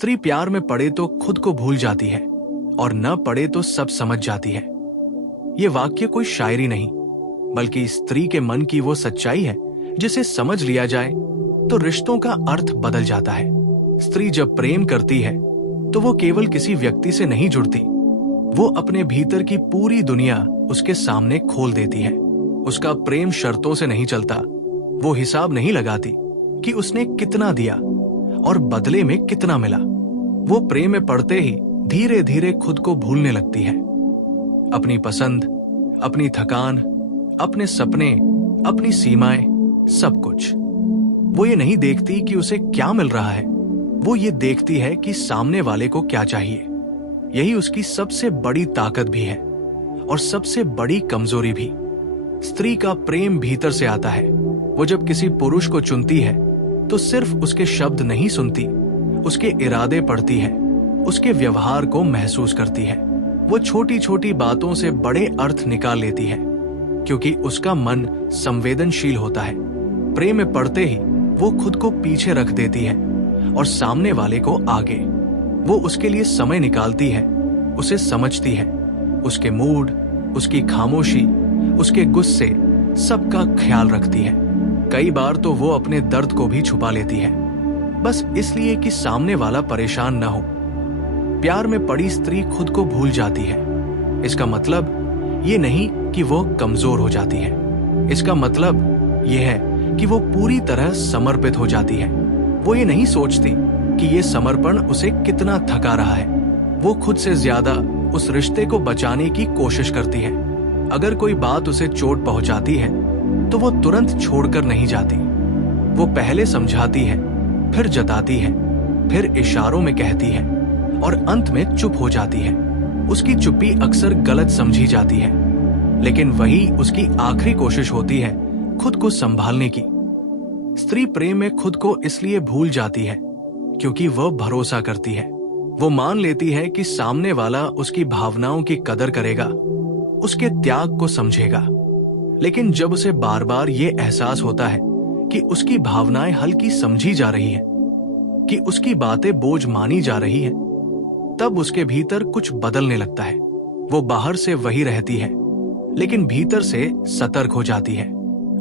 स्त्री प्यार में पड़े तो खुद को भूल जाती है और न पड़े तो सब समझ जाती है। ये वाक्य कोई शायरी नहीं, बल्कि स्त्री के मन की वो सच्चाई है जिसे समझ लिया जाए तो रिश्तों का अर्थ बदल जाता है। स्त्री जब प्रेम करती है तो वो केवल किसी व्यक्ति से नहीं जुड़ती, वो अपने भीतर की पूरी दुनिया उसके सामने खोल देती है। उसका प्रेम शर्तों से नहीं चलता, वो हिसाब नहीं लगाती कि उसने कितना दिया और बदले में कितना मिला। वो प्रेम में पड़ते ही धीरे धीरे खुद को भूलने लगती है। अपनी पसंद, अपनी थकान, अपने सपने, अपनी सीमाएं, सब कुछ। वो ये नहीं देखती कि उसे क्या मिल रहा है, वो ये देखती है कि सामने वाले को क्या चाहिए। यही उसकी सबसे बड़ी ताकत भी है और सबसे बड़ी कमजोरी भी। स्त्री का प्रेम भीतर से आता है। वो जब किसी पुरुष को चुनती है तो सिर्फ उसके शब्द नहीं सुनती, उसके इरादे पढ़ती है, उसके व्यवहार को महसूस करती है। वो छोटी छोटी बातों से बड़े अर्थ निकाल लेती है, क्योंकि उसका मन संवेदनशील होता है। प्रेम में पड़ते ही वो खुद को पीछे रख देती है और सामने वाले को आगे। वो उसके लिए समय निकालती है, उसे समझती है, उसके मूड, उसकी खामोशी, उसके गुस्से, सबका ख्याल रखती है। कई बार तो वो अपने दर्द को भी छुपा लेती है, बस इसलिए कि सामने वाला परेशान न हो। प्यार में पड़ी स्त्री खुद को भूल जाती है। इसका मतलब ये नहीं कि वो कमजोर हो जाती है, इसका मतलब ये है कि वो पूरी तरह समर्पित हो जाती है। वो ये नहीं सोचती कि ये समर्पण उसे कितना थका रहा है। वो खुद से ज्यादा उस रिश्ते को बचाने की कोशिश करती है। अगर कोई बात उसे चोट पहुंचाती है तो वो तुरंत छोड़कर नहीं जाती। वो पहले समझाती है, फिर जताती है, फिर इशारों में कहती है और अंत में चुप हो जाती है। उसकी चुप्पी अक्सर गलत समझी जाती है, लेकिन वही उसकी आखिरी कोशिश होती है खुद को संभालने की। स्त्री प्रेम में खुद को इसलिए भूल जाती है क्योंकि वह भरोसा करती है। वो मान लेती है कि सामने वाला उसकी भावनाओं की कदर करेगा, उसके त्याग को समझेगा। लेकिन जब उसे बार बार ये एहसास होता है कि उसकी भावनाएं हल्की समझी जा रही हैं, कि उसकी बातें बोझ मानी जा रही हैं, तब उसके भीतर कुछ बदलने लगता है। वो बाहर से वही रहती है, लेकिन भीतर से सतर्क हो जाती है।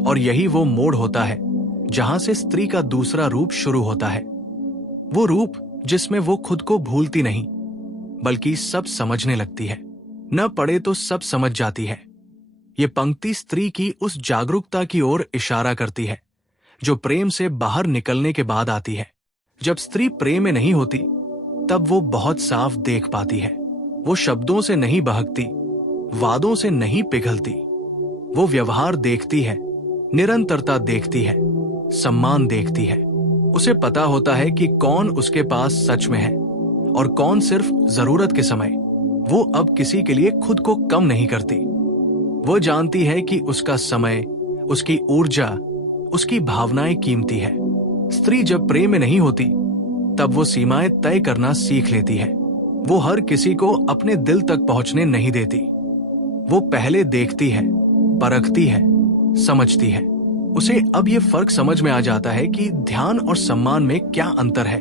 और यही वो मोड़ होता है जहां से स्त्री का दूसरा रूप शुरू होता है। वो रूप जिसमें वो खुद को भूलती नहीं, बल्कि सब समझने लगती है। न पड़े तो सब समझ जाती है। ये पंक्ति स्त्री की उस जागरूकता की ओर इशारा करती है जो प्रेम से बाहर निकलने के बाद आती है। जब स्त्री प्रेम में नहीं होती तब वो बहुत साफ देख पाती है। वो शब्दों से नहीं बहकती, वादों से नहीं पिघलती। वो व्यवहार देखती है, निरंतरता देखती है, सम्मान देखती है। उसे पता होता है कि कौन उसके पास सच में है और कौन सिर्फ जरूरत के समय। वो अब किसी के लिए खुद को कम नहीं करती। वो जानती है कि उसका समय, उसकी ऊर्जा, उसकी भावनाएं कीमती है। स्त्री जब प्रेम में नहीं होती तब वो सीमाएं तय करना सीख लेती है। वो हर किसी को अपने दिल तक पहुंचने नहीं देती। वो पहले देखती है, परखती है, समझती है। उसे अब ये फर्क समझ में आ जाता है कि ध्यान और सम्मान में क्या अंतर है,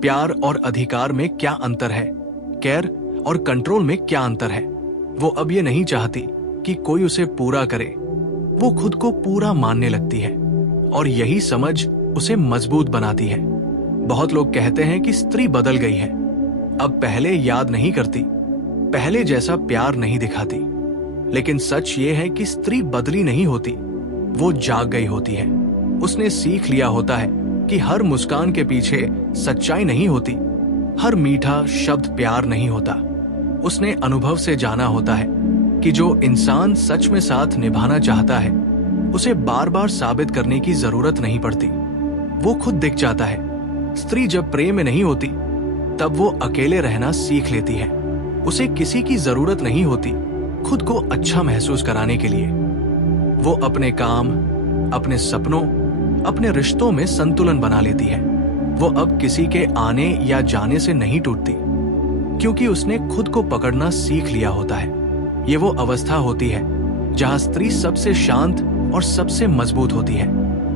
प्यार और अधिकार में क्या अंतर है, केयर और कंट्रोल में क्या अंतर है। वो अब ये नहीं चाहती कि कोई उसे पूरा करे, वो खुद को पूरा मानने लगती है और यही समझ उसे मजबूत बनाती है। बहुत लोग कहते हैं कि स्त्री बदल गई है, अब पहले याद नहीं करती, पहले जैसा प्यार नहीं दिखाती। लेकिन सच ये है कि स्त्री बदली नहीं होती, वो जाग गई होती है। उसने सीख लिया होता है कि हर मुस्कान के पीछे सच्चाई नहीं होती, हर मीठा शब्द प्यार नहीं होता। उसने अनुभव से जाना होता है कि जो इंसान सच में साथ निभाना चाहता है उसे बार बार साबित करने की जरूरत नहीं पड़ती, वो खुद दिख जाता है। स्त्री जब प्रेम में नहीं होती तब वो अकेले रहना सीख लेती है। उसे किसी की जरूरत नहीं होती खुद को अच्छा महसूस कराने के लिए। वो अपने काम, अपने सपनों, अपने रिश्तों में संतुलन बना लेती है। वो अब किसी के आने या जाने से नहीं टूटती, क्योंकि उसने खुद को पकड़ना सीख लिया होता है। ये वो अवस्था होती है जहां स्त्री सबसे शांत और सबसे मजबूत होती है।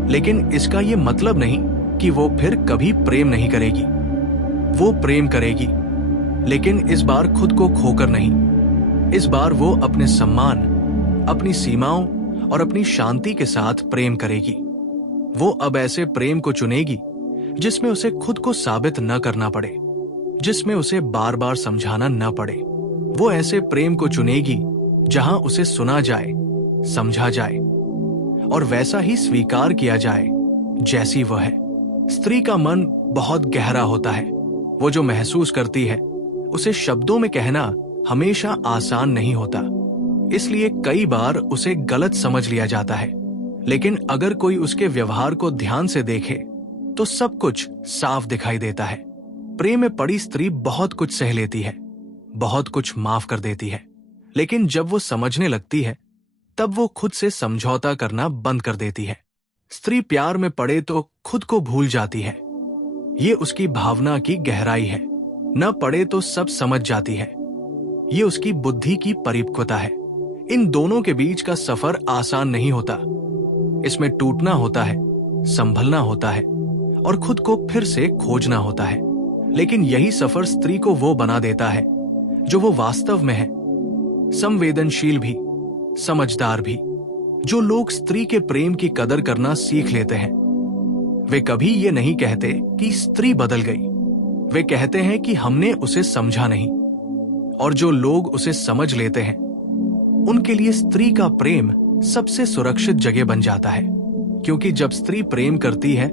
लेकिन इसका ये मतलब नहीं कि वो फिर कभी प्रेम नहीं करेगी। वो प्रेम करेगी, लेकिन इस बार खुद को खोकर नहीं। इस बार वो अपने सम्मान, अपनी सीमाओं और अपनी शांति के साथ प्रेम करेगी। वो अब ऐसे प्रेम को चुनेगी जिसमें उसे खुद को साबित न करना पड़े, जिसमें उसे बार बार समझाना न पड़े। वो ऐसे प्रेम को चुनेगी जहां उसे सुना जाए, समझा जाए और वैसा ही स्वीकार किया जाए जैसी वह है। स्त्री का मन बहुत गहरा होता है। वो जो महसूस करती है उसे शब्दों में कहना हमेशा आसान नहीं होता, इसलिए कई बार उसे गलत समझ लिया जाता है। लेकिन अगर कोई उसके व्यवहार को ध्यान से देखे तो सब कुछ साफ दिखाई देता है। प्रेम में पड़ी स्त्री बहुत कुछ सह लेती है, बहुत कुछ माफ कर देती है, लेकिन जब वो समझने लगती है तब वो खुद से समझौता करना बंद कर देती है। स्त्री प्यार में पड़े तो खुद को भूल जाती है। ये उसकी भावना की गहराई है। न पड़े तो सब समझ जाती है। ये उसकी बुद्धि की परिपक्वता है। इन दोनों के बीच का सफर आसान नहीं होता। इसमें टूटना होता है, संभलना होता है और खुद को फिर से खोजना होता है। लेकिन यही सफर स्त्री को वो बना देता है जो वो वास्तव में है, संवेदनशील भी, समझदार भी। जो लोग स्त्री के प्रेम की कदर करना सीख लेते हैं, वे कभी ये नहीं कहते कि स्त्री बदल गई। वे कहते हैं कि हमने उसे समझा नहीं। और जो लोग उसे समझ लेते हैं, उनके लिए स्त्री का प्रेम सबसे सुरक्षित जगह बन जाता है। क्योंकि जब स्त्री प्रेम करती है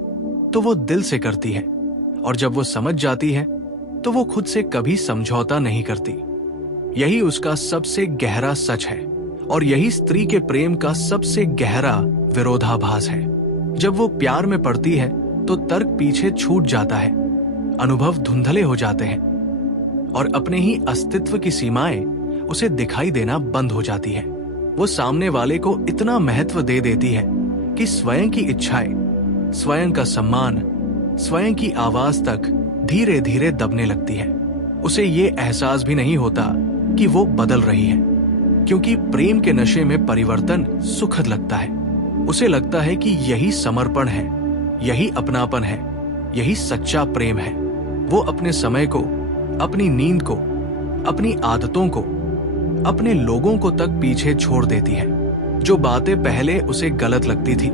तो वो दिल से करती है, और जब वो समझ जाती है तो वो खुद से कभी समझौता नहीं करती। यही उसका सबसे गहरा सच है, और यही स्त्री के प्रेम का सबसे गहरा विरोधाभास है। जब वो प्यार में पड़ती है तो तर्क पीछे छूट जाता है, अनुभव धुंधले हो जाते हैं और अपने ही अस्तित्व की सीमाएं उसे दिखाई देना बंद हो जाती है। वो सामने वाले को इतना महत्व दे देती है कि स्वयं की इच्छाएं, स्वयं का सम्मान, स्वयं की आवाज तक धीरे धीरे दबने लगती है। उसे ये एहसास भी नहीं होता कि वो बदल रही है, क्योंकि प्रेम के नशे में परिवर्तन सुखद लगता है। उसे लगता है कि यही समर्पण है, यही अपनापन है, यही सच्चा प्रेम है। वो अपने समय को, अपनी नींद को, अपनी आदतों को, अपने लोगों को तक पीछे छोड़ देती है। जो बातें पहले उसे गलत लगती थी,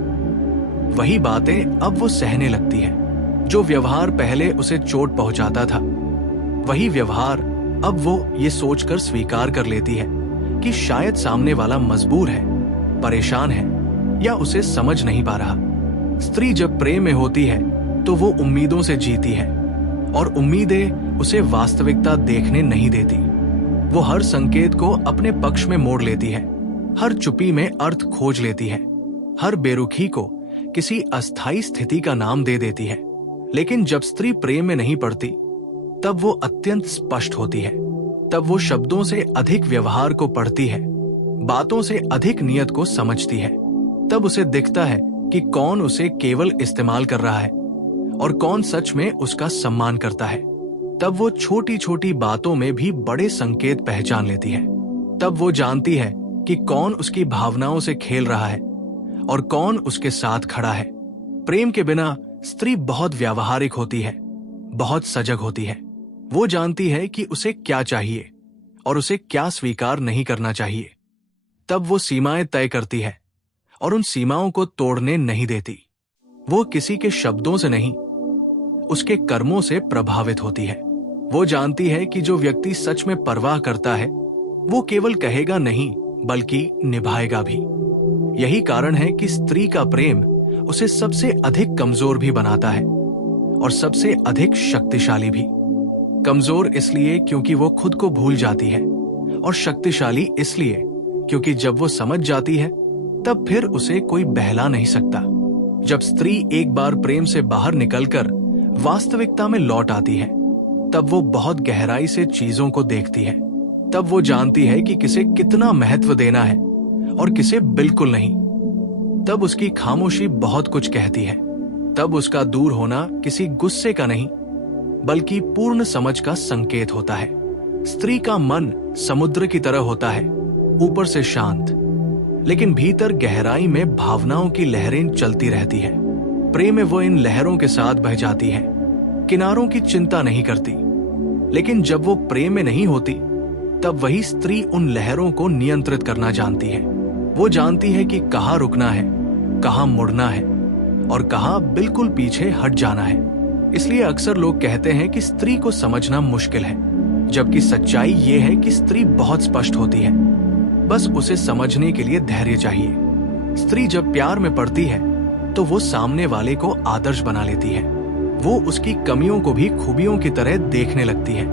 वही बातें अब वो सहने लगती है। जो व्यवहार पहले उसे चोट पहुंचाता था, वही व्यवहार अब वो ये सोचकर स्वीकार कर लेती है कि शायद सामने वाला मजबूर है, परेशान है या उसे समझ नहीं पा रहा। स्त्री जब प्रेम में होती है तो वो उम्मीदों से जीती है, और उम्मीदें उसे वास्तविकता देखने नहीं देती। वो हर संकेत को अपने पक्ष में मोड़ लेती है, हर चुप्पी में अर्थ खोज लेती है, हर बेरुखी को किसी अस्थायी स्थिति का नाम दे देती है। लेकिन जब स्त्री प्रेम में नहीं पड़ती, तब वो अत्यंत स्पष्ट होती है। तब वो शब्दों से अधिक व्यवहार को पढ़ती है, बातों से अधिक नियत को समझती है। तब उसे दिखता है कि कौन उसे केवल इस्तेमाल कर रहा है और कौन सच में उसका सम्मान करता है। तब वो छोटी छोटी बातों में भी बड़े संकेत पहचान लेती है। तब वो जानती है कि कौन उसकी भावनाओं से खेल रहा है और कौन उसके साथ खड़ा है। प्रेम के बिना स्त्री बहुत व्यावहारिक होती है, बहुत सजग होती है। वो जानती है कि उसे क्या चाहिए और उसे क्या स्वीकार नहीं करना चाहिए। तब वो सीमाएं तय करती है और उन सीमाओं को तोड़ने नहीं देती। वो किसी के शब्दों से नहीं, उसके कर्मों से प्रभावित होती है। वो जानती है कि जो व्यक्ति सच में परवाह करता है, वो केवल कहेगा नहीं बल्कि निभाएगा भी। यही कारण है कि स्त्री का प्रेम उसे सबसे अधिक कमजोर भी बनाता है और सबसे अधिक शक्तिशाली भी। कमजोर इसलिए क्योंकि वो खुद को भूल जाती है, और शक्तिशाली इसलिए क्योंकि जब वो समझ जाती है तब फिर उसे कोई बहला नहीं सकता। जब स्त्री एक बार प्रेम से बाहर निकलकर वास्तविकता में लौट आती है, तब वो बहुत गहराई से चीजों को देखती है। तब वो जानती है कि किसे कितना महत्व देना है और किसे बिल्कुल नहीं। तब उसकी खामोशी बहुत कुछ कहती है। तब उसका दूर होना किसी गुस्से का नहीं बल्कि पूर्ण समझ का संकेत होता है। स्त्री का मन समुद्र की तरह होता है, ऊपर से शांत, लेकिन भीतर गहराई में भावनाओं की लहरें चलती रहती है। प्रेम में वो इन लहरों के साथ बह जाती है, किनारों की चिंता नहीं करती। लेकिन जब वो प्रेम में नहीं होती तब वही स्त्री उन लहरों को नियंत्रित करना जानती है। वो जानती है कि कहाँ रुकना है, कहाँ मुड़ना है और कहाँ बिल्कुल पीछे हट जाना है। इसलिए अक्सर लोग कहते हैं कि स्त्री को समझना मुश्किल है, जबकि सच्चाई ये है कि स्त्री बहुत स्पष्ट होती है। बस उसे समझने के लिए धैर्य चाहिए। स्त्री जब प्यार में पड़ती है तो वो सामने वाले को आदर्श बना लेती है। वो उसकी कमियों को भी खूबियों की तरह देखने लगती है।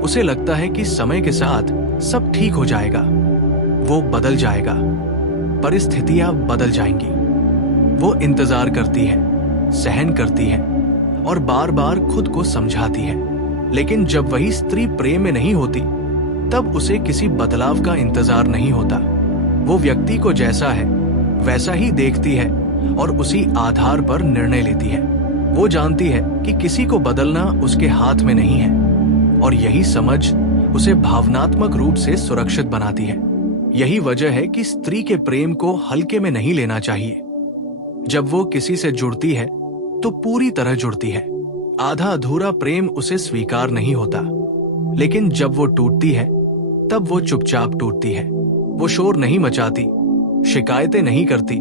उसे लगता है कि समय के साथ सब ठीक हो जाएगा, वो बदल जाएगा, परिस्थितियां बदल जाएंगी। वो इंतजार करती है, सहन करती है और बार बार खुद को समझाती है। लेकिन जब वही स्त्री प्रेम में नहीं होती तब उसे किसी बदलाव का इंतजार नहीं होता। वो व्यक्ति को जैसा है वैसा ही देखती है और उसी आधार पर निर्णय लेती है। वो जानती है कि किसी को बदलना उसके हाथ में नहीं है और यही समझ उसे भावनात्मक रूप से सुरक्षित बनाती है। यही वजह है कि स्त्री के प्रेम को हल्के में नहीं लेना चाहिए। जब वो किसी से जुड़ती है तो पूरी तरह जुड़ती है। आधा अधूरा प्रेम उसे स्वीकार नहीं होता। लेकिन जब वो टूटती है तब वो चुपचाप टूटती है। वो शोर नहीं मचाती, शिकायतें नहीं करती,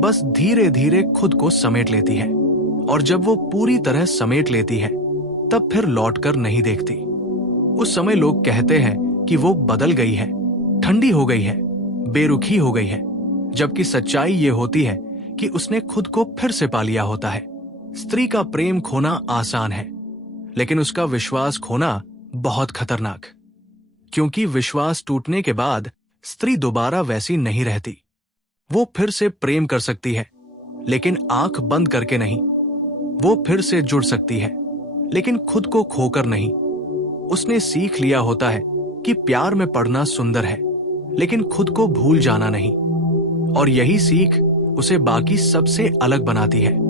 बस धीरे धीरे खुद को समेट लेती है। और जब वो पूरी तरह समेट लेती है तब फिर लौटकर नहीं देखती। उस समय लोग कहते हैं कि वो बदल गई है, ठंडी हो गई है, बेरुखी हो गई है, जबकि सच्चाई ये होती है कि उसने खुद को फिर से पा लिया होता है। स्त्री का प्रेम खोना आसान है, लेकिन उसका विश्वास खोना बहुत खतरनाक, क्योंकि विश्वास टूटने के बाद स्त्री दोबारा वैसी नहीं रहती। वो फिर से प्रेम कर सकती है, लेकिन आंख बंद करके नहीं। वो फिर से जुड़ सकती है, लेकिन खुद को खोकर नहीं। उसने सीख लिया होता है कि प्यार में पड़ना सुंदर है, लेकिन खुद को भूल जाना नहीं। और यही सीख उसे बाकी सबसे अलग बनाती है।